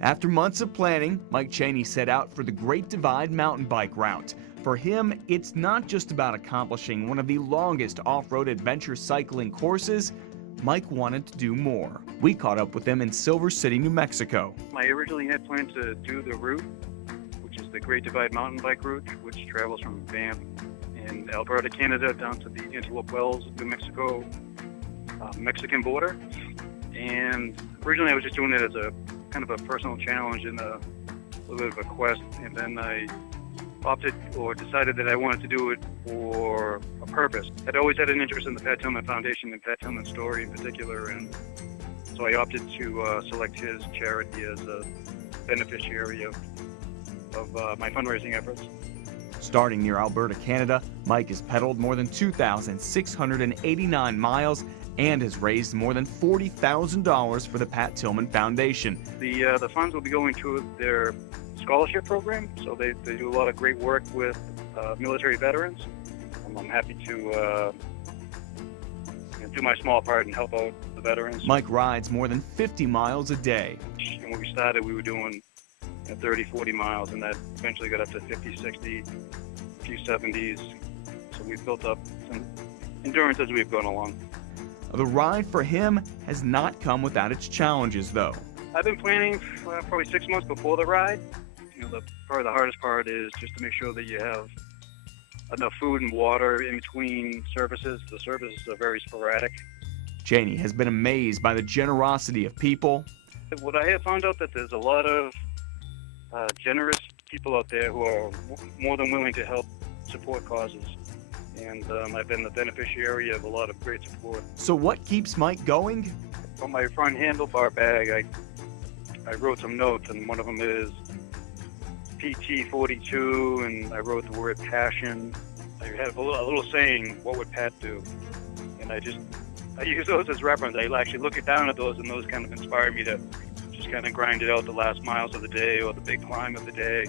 After months of planning, Mike Cheney set out for the Great Divide mountain bike route. For him, it's not just about accomplishing one of the longest off-road adventure cycling courses. Mike wanted to do more. We caught up with him in Silver City, New Mexico. I originally had planned to do the route, which is the Great Divide mountain bike route, which travels from Banff in Alberta, Canada, down to the Antelope Wells, New Mexico, Mexican border. And originally I was just doing it as a kind of a personal challenge and a little bit of a quest. And then I opted or decided that I wanted to do it for a purpose. I'd always had an interest in the Pat Tillman Foundation and Pat Tillman's story in particular. And so I opted to select his charity as a beneficiary of my fundraising efforts. Starting near Alberta, Canada, Mike has pedaled more than 2,689 miles and has raised more than $40,000 for the Pat Tillman Foundation. The funds will be going to their scholarship program, so they do a lot of great work with military veterans. I'm happy to do my small part and help out the veterans. Mike rides more than 50 miles a day. And when we started, we were doing 30, 40 miles, and that eventually got up to 50, 60, a few 70s. So we've built up some endurance as we've gone along. The ride for him has not come without its challenges, though. I've been planning probably 6 months before the ride. Probably the hardest part is just to make sure that you have enough food and water in between services. The services are very sporadic. Cheney has been amazed by the generosity of people. What I have found out that there's a lot of generous people out there who are more than willing to help support causes. And I've been the beneficiary of a lot of great support. So what keeps Mike going? On my front handlebar bag, I wrote some notes, and one of them is PT42, and I wrote the word passion. I have a little saying, what would Pat do? And I use those as reference. I actually look down at those, and those kind of inspire me to just kind of grind it out the last miles of the day or the big climb of the day.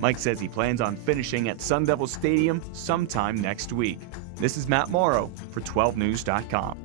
Mike says he plans on finishing at Sun Devil Stadium sometime next week. This is Matt Morrow for 12news.com.